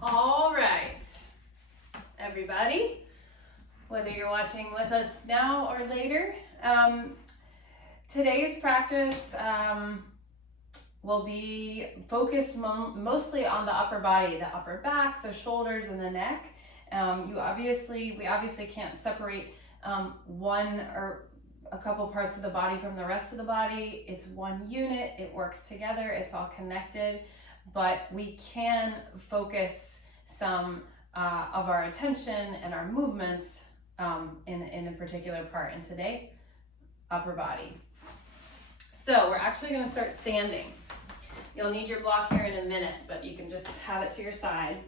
All right, everybody, whether you're watching with us now or later, today's practice will be focused mostly on the upper body, the upper back, the shoulders, and the neck. We obviously can't separate one or a couple parts of the body from the rest of the body. It's one unit, it works together, it's all connected, but we can focus some of our attention and our movements in a particular part, and today, upper body. So we're actually going to start standing. You'll need your block here in a minute, but you can just have it to your side.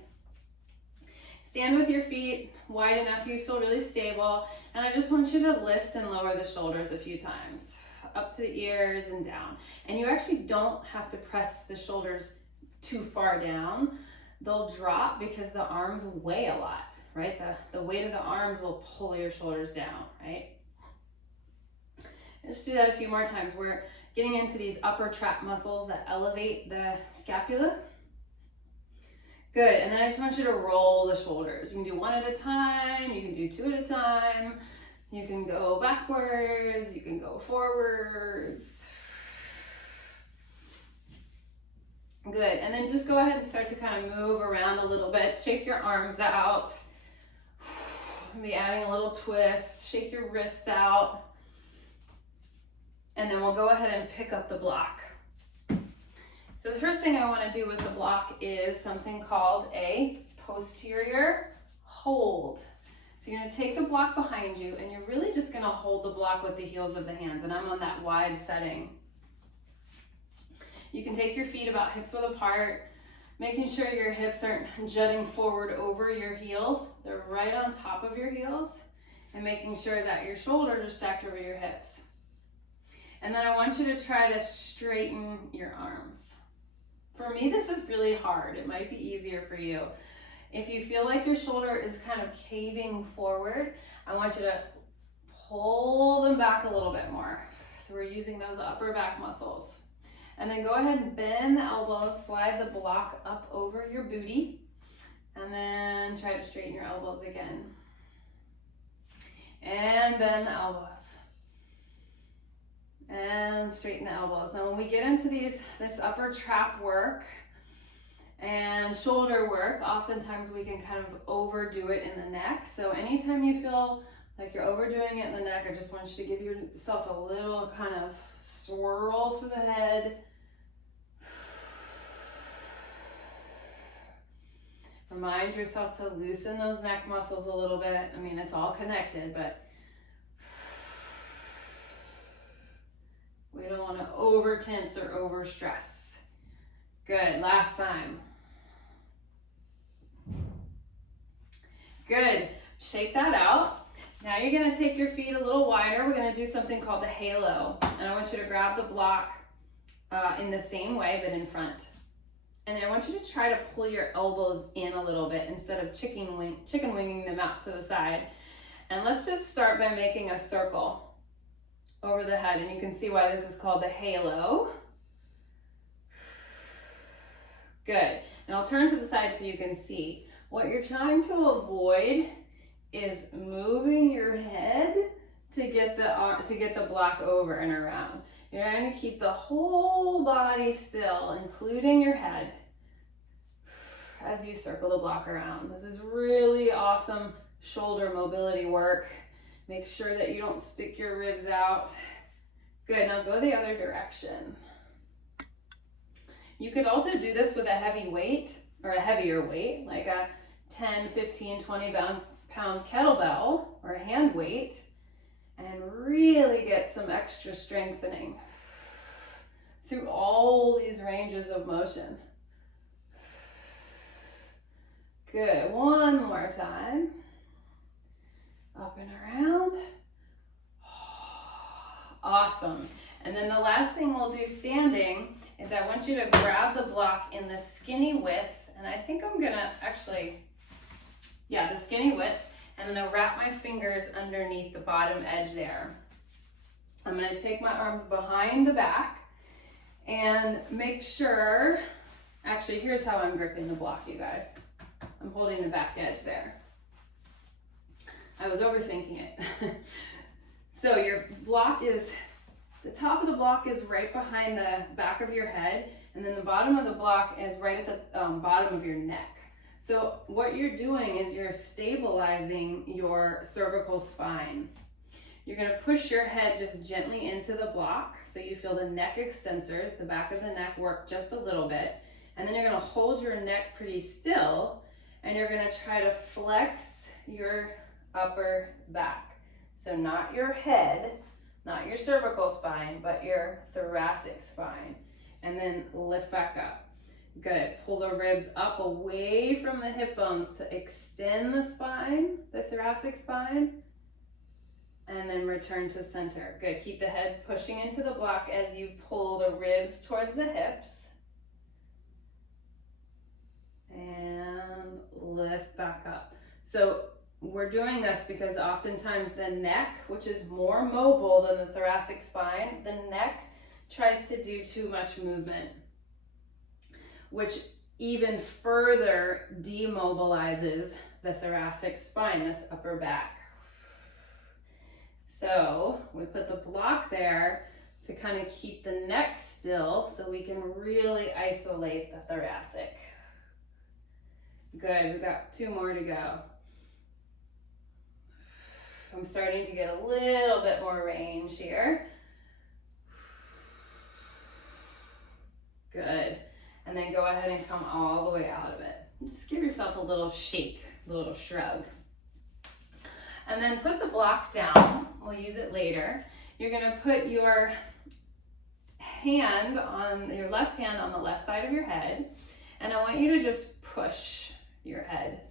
Stand with your feet wide enough you feel really stable, and I just want you to lift and lower the shoulders a few times, up to the ears and down. And you actually don't have to press the shoulders too far down. They'll drop because the arms weigh a lot, right? The weight of the arms will pull your shoulders down, right? Just do that a few more times. We're getting into these upper trap muscles that elevate the scapula. Good, and then I just want you to roll the shoulders. You can do one at a time, you can do two at a time, you can go backwards, you can go forwards. Good, and then just go ahead and start to kind of move around a little bit. Shake your arms out. Maybe adding a little twist. Shake your wrists out. And then we'll go ahead and pick up the block. So the first thing I want to do with the block is something called a posterior hold. So you're going to take the block behind you, and you're really just going to hold the block with the heels of the hands, and I'm on that wide setting. You can take your feet about hips width apart, making sure your hips aren't jutting forward over your heels. They're right on top of your heels, and making sure that your shoulders are stacked over your hips. And then I want you to try to straighten your arms. For me, this is really hard. It might be easier for you. If you feel like your shoulder is kind of caving forward, I want you to pull them back a little bit more. So we're using those upper back muscles. And then go ahead and bend the elbows, slide the block up over your booty, and then try to straighten your elbows again. And bend the elbows. And straighten the elbows. Now when we get into this upper trap work and shoulder work, oftentimes we can kind of overdo it in the neck. So anytime you feel like you're overdoing it in the neck, I just want you to give yourself a little kind of swirl through the head. Remind yourself to loosen those neck muscles a little bit. I mean, it's all connected, but we don't want to over tense or over stress. Good, last time. Good, shake that out. Now you're gonna take your feet a little wider. We're gonna do something called the halo. And I want you to grab the block in the same way, but in front. And then I want you to try to pull your elbows in a little bit instead of chicken winging them out to the side. And let's just start by making a circle over the head, and you can see why this is called the halo. Good, and I'll turn to the side so you can see. What you're trying to avoid is moving your head to get the block over and around. You're trying to keep the whole body still, including your head, as you circle the block around. This is really awesome shoulder mobility work. Make sure that you don't stick your ribs out. Good, now go the other direction. You could also do this with a heavy weight or a heavier weight, like a 10, 15, 20 pound kettlebell or a hand weight, and really get some extra strengthening through all these ranges of motion. Good, one more time. Up and around. Awesome. And then the last thing we'll do standing is I want you to grab the block in the skinny width, and I think I'm gonna actually, the skinny width, and I'm gonna wrap my fingers underneath the bottom edge there. I'm gonna take my arms behind the back and make sure, actually here's how I'm gripping the block, you guys. I'm holding the back edge there. I was overthinking it. So your block is, the top of the block is right behind the back of your head, and then the bottom of the block is right at the bottom of your neck. So what you're doing is you're stabilizing your cervical spine. You're gonna push your head just gently into the block so you feel the neck extensors, the back of the neck work just a little bit, and then you're gonna hold your neck pretty still, and you're gonna try to flex your upper back. So not your head, not your cervical spine, but your thoracic spine, and then lift back up. Good. Pull the ribs up away from the hip bones to extend the spine, the thoracic spine, and then return to center. Good. Keep the head pushing into the block as you pull the ribs towards the hips. And lift back up. So we're doing this because oftentimes the neck, which is more mobile than the thoracic spine, the neck tries to do too much movement, which even further demobilizes the thoracic spine, this upper back. So we put the block there to kind of keep the neck still so we can really isolate the thoracic. Good, we've got 2 more to go. I'm starting to get a little bit more range here. Good. And then go ahead and come all the way out of it. Just give yourself a little shake, a little shrug. And then put the block down. We'll use it later. You're gonna put your hand on, your left hand on the left side of your head. And I want you to just push your head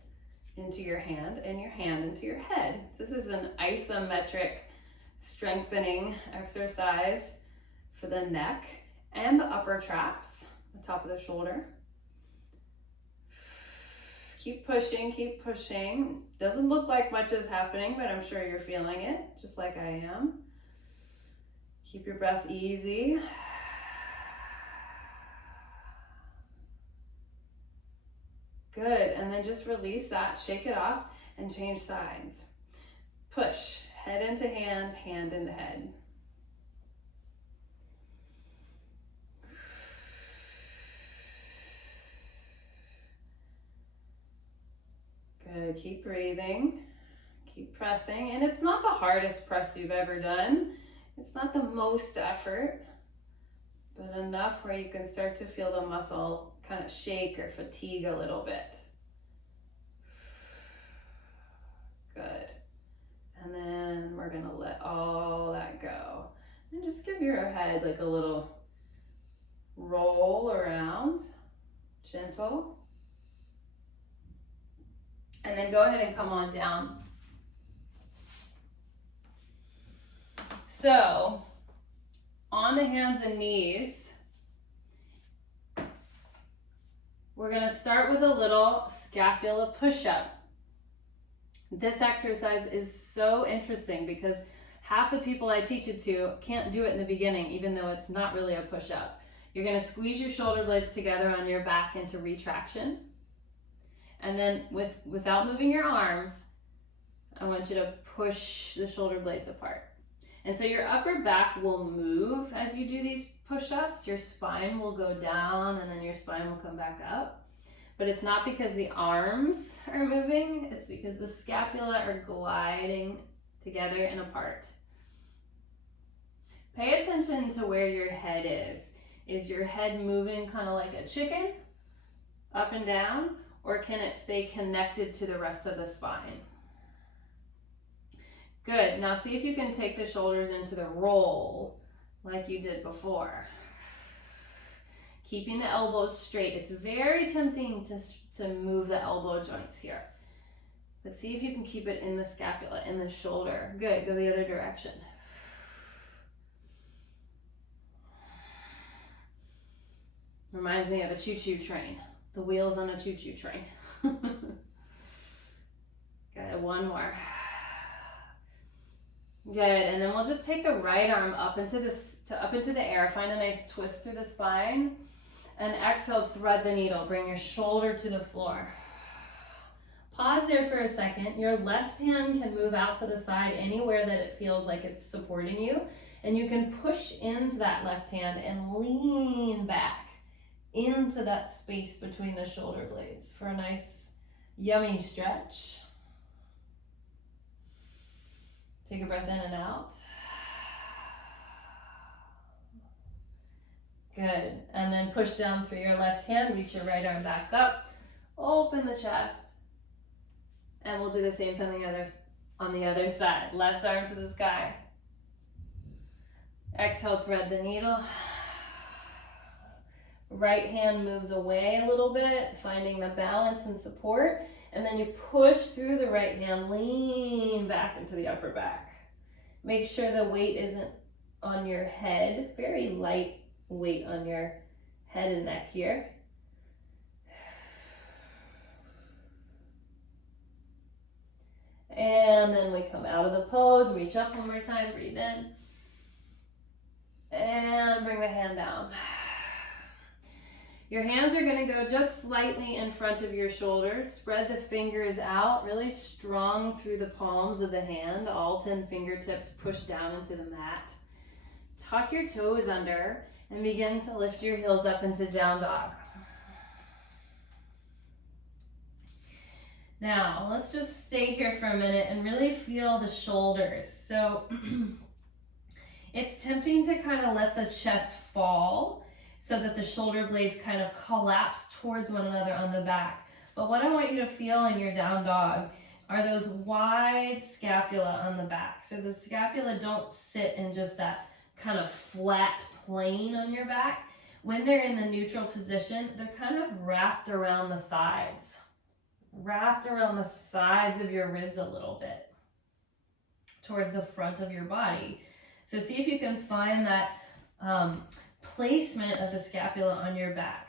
into your hand and your hand into your head. So this is an isometric strengthening exercise for the neck and the upper traps, the top of the shoulder. Keep pushing, keep pushing. Doesn't look like much is happening, but I'm sure you're feeling it, just like I am. Keep your breath easy. Good, and then just release that, shake it off, and change sides. Push, head into hand, hand into head. Good, keep breathing, keep pressing, and it's not the hardest press you've ever done. It's not the most effort, but enough where you can start to feel the muscle kind of shake or fatigue a little bit. Good. And then we're gonna let all that go. And just give your head like a little roll around, gentle. And then go ahead and come on down. So, on the hands and knees, we're gonna start with a little scapula push-up. This exercise is so interesting because half the people I teach it to can't do it in the beginning, even though it's not really a push-up. You're gonna squeeze your shoulder blades together on your back into retraction. And then without moving your arms, I want you to push the shoulder blades apart. And so your upper back will move as you do these push-ups. Your spine will go down and then your spine will come back up. But it's not because the arms are moving, it's because the scapula are gliding together and apart. Pay attention to where your head is. Is your head moving kind of like a chicken, up and down? Or can it stay connected to the rest of the spine? Good. Now see if you can take the shoulders into the roll like you did before. Keeping the elbows straight. It's very tempting to move the elbow joints here. But see if you can keep it in the scapula, in the shoulder. Good. Go the other direction. Reminds me of a choo-choo train. The wheels on a choo-choo train. Good, one more. Good, and then we'll just take the right arm up into the air. Find a nice twist through the spine. And exhale, thread the needle. Bring your shoulder to the floor. Pause there for a second. Your left hand can move out to the side anywhere that it feels like it's supporting you. And you can push into that left hand and lean back into that space between the shoulder blades for a nice, yummy stretch. Take a breath in and out. Good. And then push down through your left hand, reach your right arm back up, open the chest. And we'll do the same thing on the other side. Left arm to the sky. Exhale, thread the needle. Right hand moves away a little bit, finding the balance and support. And then you push through the right hand, lean back into the upper back. Make sure the weight isn't on your head. Very light weight on your head and neck here. And then we come out of the pose, reach up one more time, breathe in. And bring the hand down. Your hands are going to go just slightly in front of your shoulders. Spread the fingers out, really strong through the palms of the hand. All 10 fingertips push down into the mat. Tuck your toes under and begin to lift your heels up into down dog. Now, let's just stay here for a minute and really feel the shoulders. So it's tempting to kind of let the chest fall so that the shoulder blades kind of collapse towards one another on the back. But what I want you to feel in your down dog are those wide scapula on the back. So the scapula don't sit in just that kind of flat plane on your back. When they're in the neutral position, they're kind of wrapped around the sides. Wrapped around the sides of your ribs a little bit towards the front of your body. So see if you can find that placement of the scapula on your back.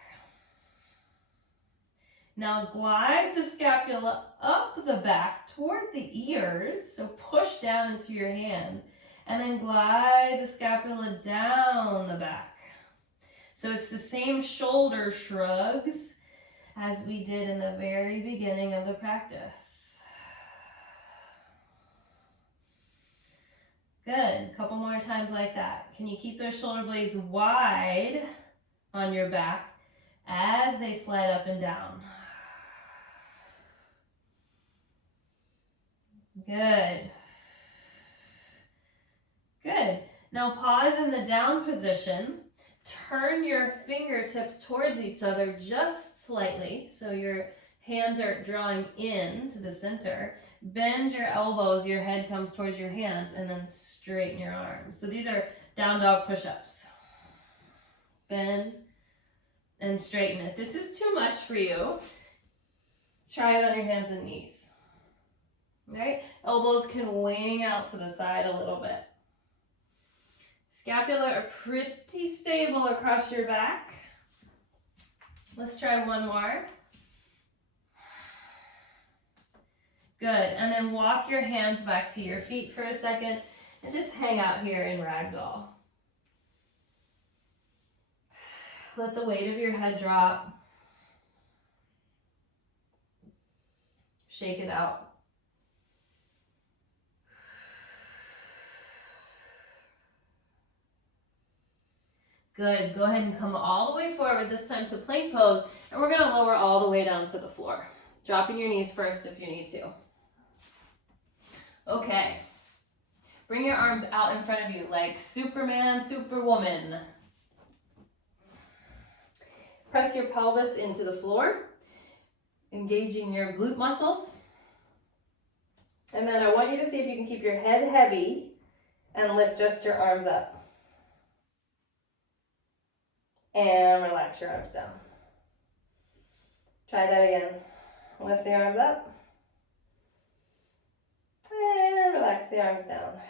Now glide the scapula up the back towards the ears, so push down into your hands, and then glide the scapula down the back. So it's the same shoulder shrugs as we did in the very beginning of the practice. Good, a couple more times like that. Can you keep those shoulder blades wide on your back as they slide up and down? Good. Good. Now pause in the down position. Turn your fingertips towards each other just slightly, so your hands are drawing in to the center. Bend your elbows, your head comes towards your hands, and then straighten your arms. So these are down dog push-ups. Bend and straighten. If this is too much for you, try it on your hands and knees. All right? Elbows can wing out to the side a little bit. Scapula are pretty stable across your back. Let's try one more. Good, and then walk your hands back to your feet for a second and just hang out here in ragdoll. Let the weight of your head drop. Shake it out. Good, go ahead and come all the way forward, this time to plank pose, and we're gonna lower all the way down to the floor. Dropping your knees first if you need to. Okay, bring your arms out in front of you like Superman, Superwoman. Press your pelvis into the floor, engaging your glute muscles. And then I want you to see if you can keep your head heavy and lift just your arms up. And relax your arms down. Try that again. Lift the arms up. And relax the arms down.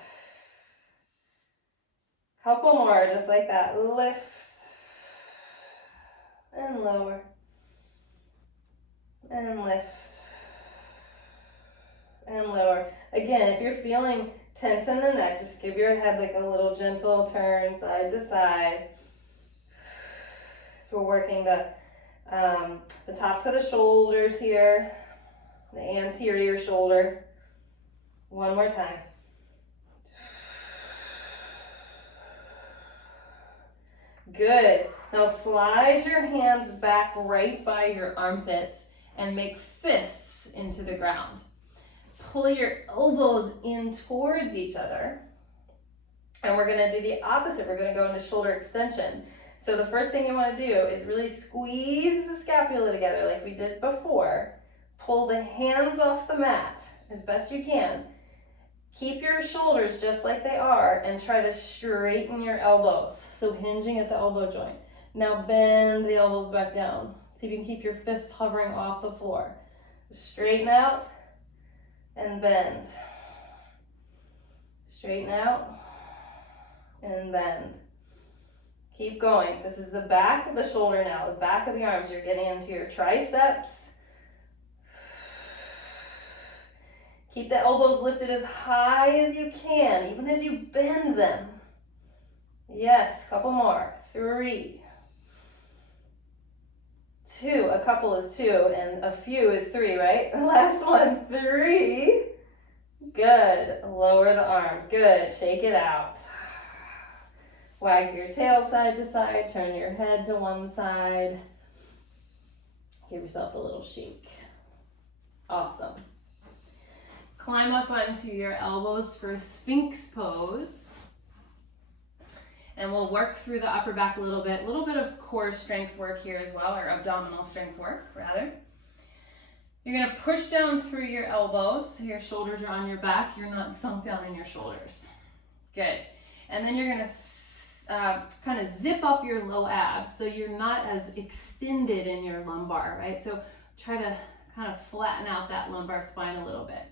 Couple more, just like that. Lift. And lower. And lift. And lower. Again, if you're feeling tense in the neck, just give your head like a little gentle turn side to side. So we're working the tops of the shoulders here. the anterior shoulder. One more time. Good. Now slide your hands back right by your armpits and make fists into the ground. Pull your elbows in towards each other. And we're gonna do the opposite. We're gonna go into shoulder extension. So the first thing you wanna do is really squeeze the scapula together like we did before. Pull the hands off the mat as best you can. Keep your shoulders just like they are and try to straighten your elbows. So hinging at the elbow joint. Now bend the elbows back down. See if you can keep your fists hovering off the floor. Straighten out and bend. Straighten out and bend. Keep going. So this is the back of the shoulder now, the back of the arms. You're getting into your triceps. Keep the elbows lifted as high as you can, even as you bend them. Yes, couple more. 3, 2, a couple is 2, and a few is 3, right? The last one, 3. Good. Lower the arms. Good. Shake it out. Wag your tail side to side. Turn your head to one side. Give yourself a little shake. Awesome. Climb up onto your elbows for Sphinx pose. And we'll work through the upper back a little bit of core strength work here as well, or abdominal strength work, rather. You're gonna push down through your elbows, so your shoulders are on your back, you're not sunk down in your shoulders. Good. And then you're gonna kind of zip up your low abs, so you're not as extended in your lumbar, right? So try to kind of flatten out that lumbar spine a little bit.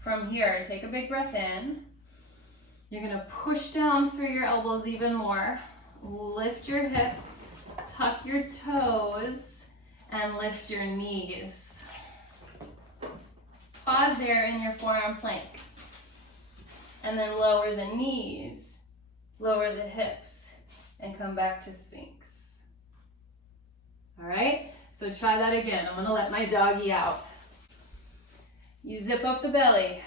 From here, take a big breath in. You're gonna push down through your elbows even more. Lift your hips, tuck your toes, and lift your knees. Pause there in your forearm plank. And then lower the knees, lower the hips, and come back to Sphinx. All right, so try that again. I'm gonna let my doggy out. You zip up the belly,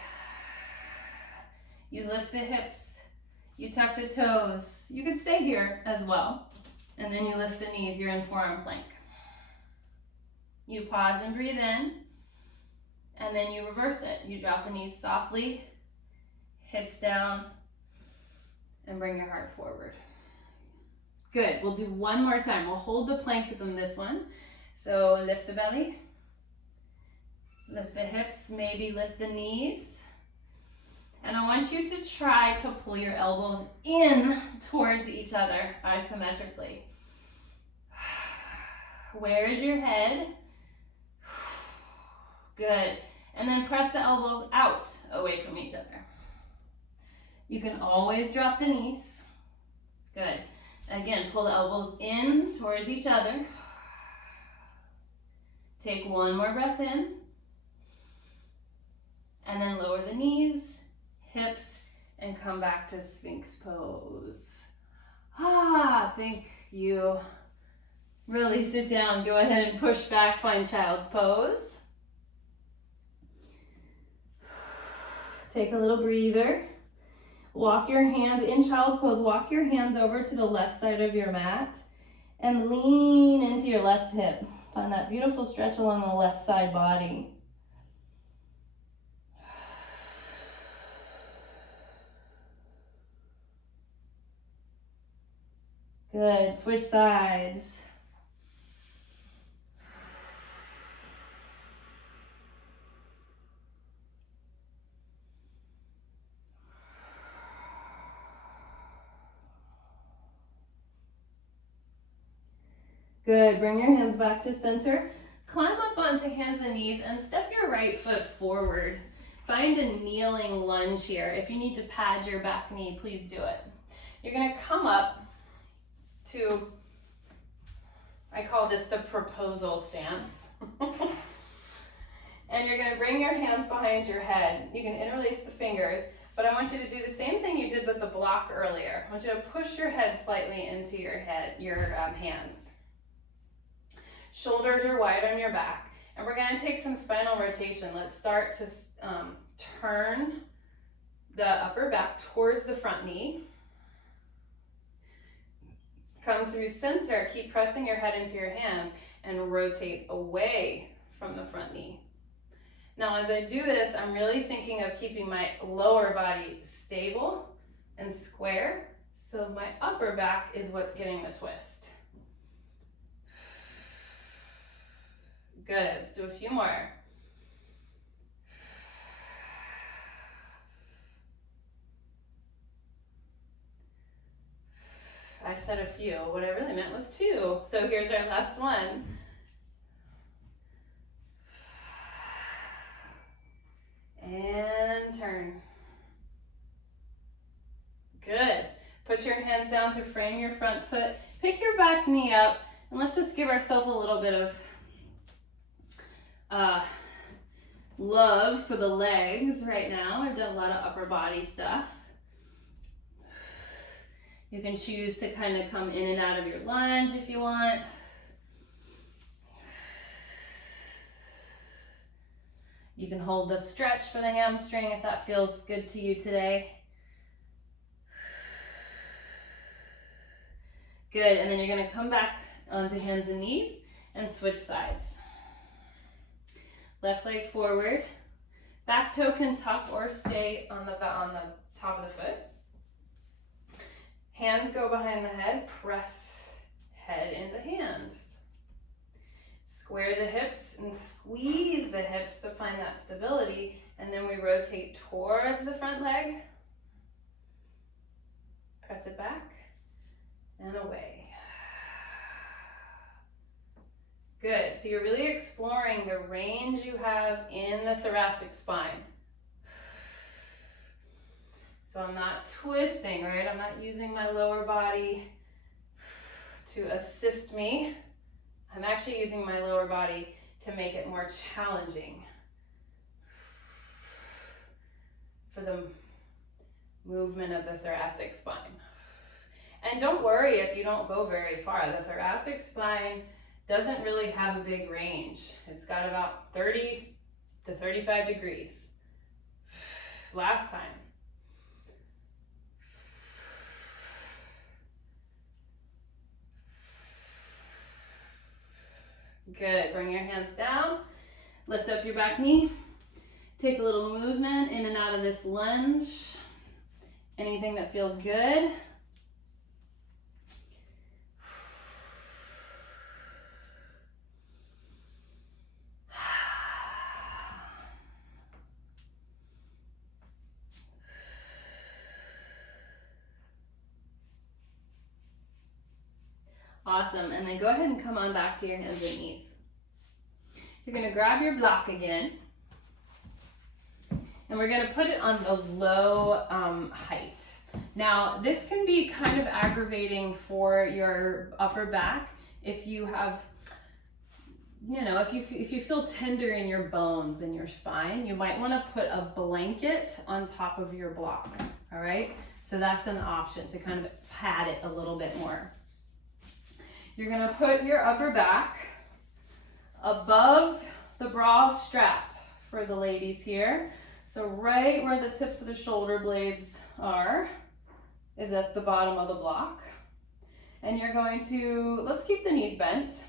you lift the hips, you tuck the toes. You can stay here as well. And then you lift the knees, you're in forearm plank. You pause and breathe in, and then you reverse it. You drop the knees softly, hips down, and bring your heart forward. Good, we'll do one more time. We'll hold the plank within this one. So lift the belly. Lift the hips, maybe lift the knees. And I want you to try to pull your elbows in towards each other isometrically. Where's your head? Good. And then press the elbows out away from each other. You can always drop the knees. Good. Again, pull the elbows in towards each other. Take one more breath in. And then lower the knees, hips, and come back to Sphinx pose. Thank you. Really sit down, go ahead and push back, find child's pose. Take a little breather. Walk your hands, in child's pose, walk your hands over to the left side of your mat and lean into your left hip. Find that beautiful stretch along the left side body. Good, switch sides. Good, bring your hands back to center. Climb up onto hands and knees and step your right foot forward. Find a kneeling lunge here. If you need to pad your back knee, please do it. You're gonna come up to, I call this the proposal stance. And you're gonna bring your hands behind your head. You can interlace the fingers, but I want you to do the same thing you did with the block earlier. I want you to push your head slightly into your head, your hands. Shoulders are wide on your back, And we're gonna take some spinal rotation. Let's start to turn the upper back towards the front knee. Come through center, keep pressing your head into your hands and rotate away from the front knee. Now as I do this, I'm really thinking of keeping my lower body stable and square, so my upper back is what's getting the twist. Good, let's do a few more. I said a few, what I really meant was 2. So here's our last one. And turn. Good. Put your hands down to frame your front foot. Pick your back knee up, and let's just give ourselves a little bit of love for the legs right now. I've done a lot of upper body stuff. You can choose to kind of come in and out of your lunge if you want. You can hold the stretch for the hamstring if that feels good to you today. Good, and then you're gonna come back onto hands and knees and switch sides. Left leg forward. Back toe can tuck or stay on the top of the foot. Hands go behind the head, press head into hands. Square the hips and squeeze the hips to find that stability, and then we rotate towards the front leg. Press it back and away. Good, so you're really exploring the range you have in the thoracic spine. So I'm not twisting, right? I'm not using my lower body to assist me. I'm actually using my lower body to make it more challenging for the movement of the thoracic spine. And don't worry if you don't go very far. The thoracic spine doesn't really have a big range. It's got about 30 to 35 degrees. Last time. Good, bring your hands down, lift up your back knee, take a little movement in and out of this lunge, anything that feels good. Awesome, and then go ahead and come on back to your hands and knees. You're gonna grab your block again, and we're gonna put it on the low height. Now, this can be kind of aggravating for your upper back if you have, you know, if you feel tender in your bones in your spine, you might wanna put a blanket on top of your block, all right? So that's an option to kind of pad it a little bit more. You're gonna put your upper back above the bra strap for the ladies here. So right where the tips of the shoulder blades are is at the bottom of the block. And you're going to, let's keep the knees bent.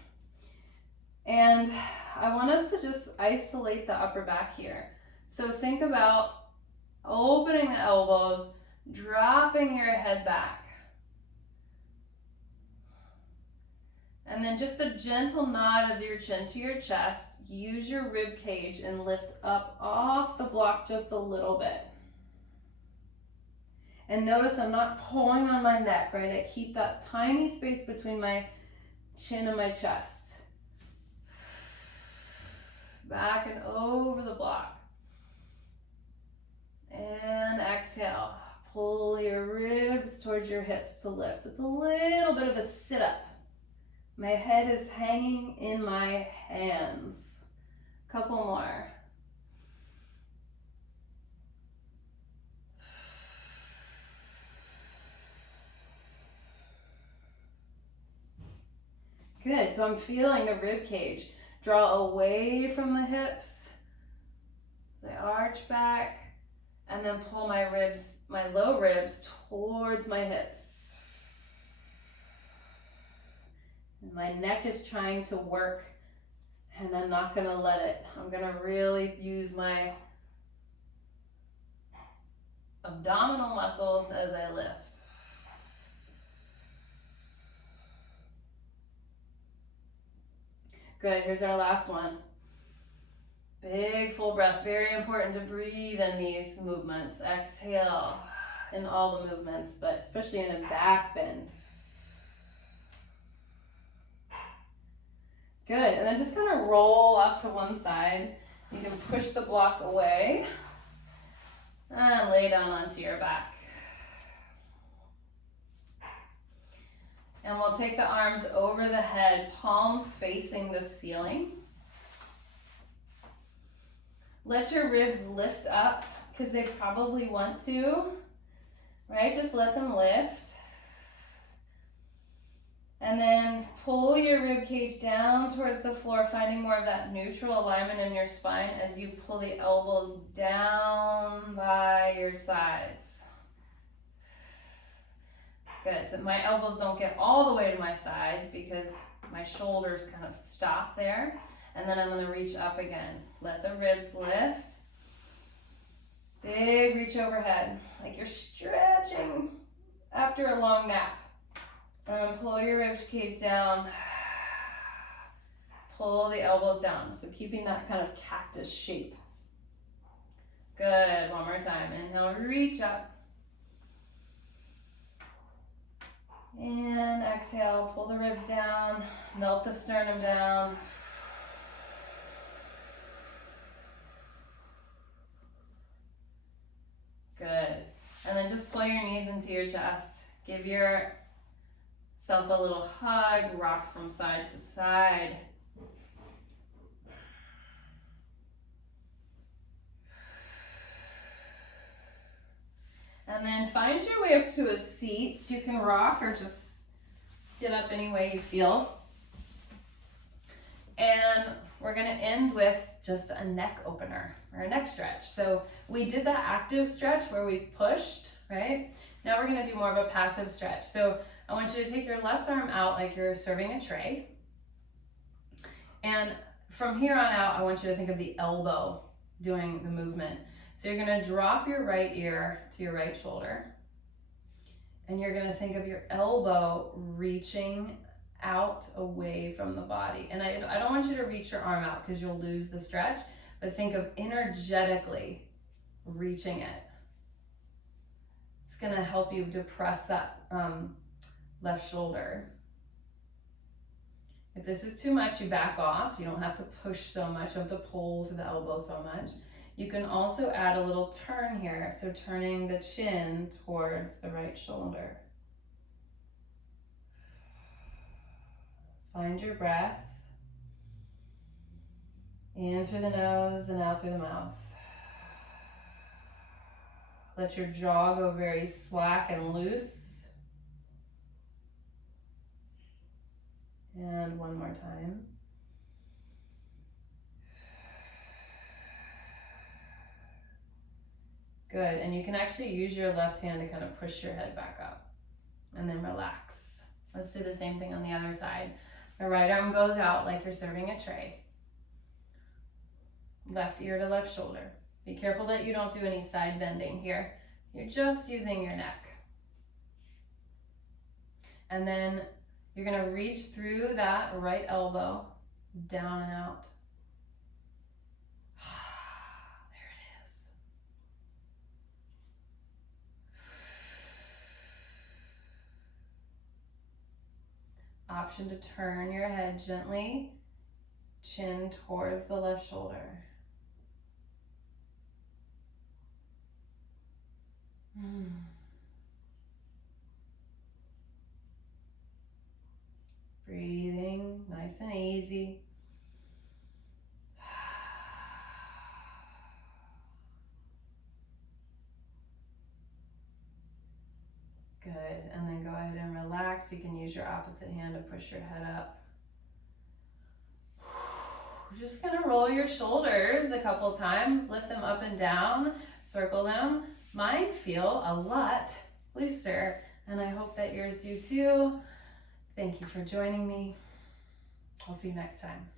And I want us to just isolate the upper back here. So think about opening the elbows, dropping your head back. And then just a gentle nod of your chin to your chest. Use your rib cage and lift up off the block just a little bit. And notice I'm not pulling on my neck, right? I keep that tiny space between my chin and my chest. Back and over the block. And exhale. Pull your ribs towards your hips to lift. So it's a little bit of a sit-up. My head is hanging in my hands. Couple more. Good, so I'm feeling the rib cage Draw away from the hips as I arch back, and then pull my ribs, my low ribs towards my hips. And my neck is trying to work, and I'm not gonna let it. I'm gonna really use my abdominal muscles as I lift. Good, here's our last one. Big full breath, very important to breathe in these movements. Exhale in all the movements, but especially in a back bend. Good, and then just kind of roll off to one side. You can push the block away and lay down onto your back. And we'll take the arms over the head, palms facing the ceiling. Let your ribs lift up because they probably want to, right? Just let them lift. And then pull your rib cage down towards the floor, finding more of that neutral alignment in your spine as you pull the elbows down by your sides. Good, so my elbows don't get all the way to my sides because my shoulders kind of stop there. And then I'm gonna reach up again. Let the ribs lift. Big reach overhead, like you're stretching after a long nap. And pull your rib cage down. Pull the elbows down. So keeping that kind of cactus shape. Good, one more time. Inhale, reach up. And exhale, pull the ribs down, melt the sternum down. Good. And then just pull your knees into your chest. Give yourself a little hug, rock from side to side. And then find your way up to a seat. You can rock or just get up any way you feel. And we're gonna end with just a neck opener or a neck stretch. So we did the active stretch where we pushed, right? Now we're gonna do more of a passive stretch. So I want you to take your left arm out like you're serving a tray. And from here on out, I want you to think of the elbow doing the movement. So you're gonna drop your right ear to your right shoulder. And you're gonna think of your elbow reaching out away from the body. And I don't want you to reach your arm out because you'll lose the stretch, but think of energetically reaching it. It's gonna help you depress that left shoulder. If this is too much, you back off. You don't have to push so much, you don't have to pull through the elbow so much. You can also add a little turn here, so turning the chin towards the right shoulder. Find your breath. In through the nose and out through the mouth. Let your jaw go very slack and loose. And one more time. Good, and you can actually use your left hand to kind of push your head back up and then relax. Let's do the same thing on the other side. The right arm goes out like you're serving a tray. Left ear to left shoulder. Be careful that you don't do any side bending here. You're just using your neck. And then you're gonna reach through that right elbow, down and out. There it is. Option to turn your head gently, chin towards the left shoulder. Breathing nice and easy. Good, and then go ahead and relax. You can use your opposite hand to push your head up. We're just gonna roll your shoulders a couple times, lift them up and down, circle them. Mine feel a lot looser, and I hope that yours do too. Thank you for joining me. I'll see you next time.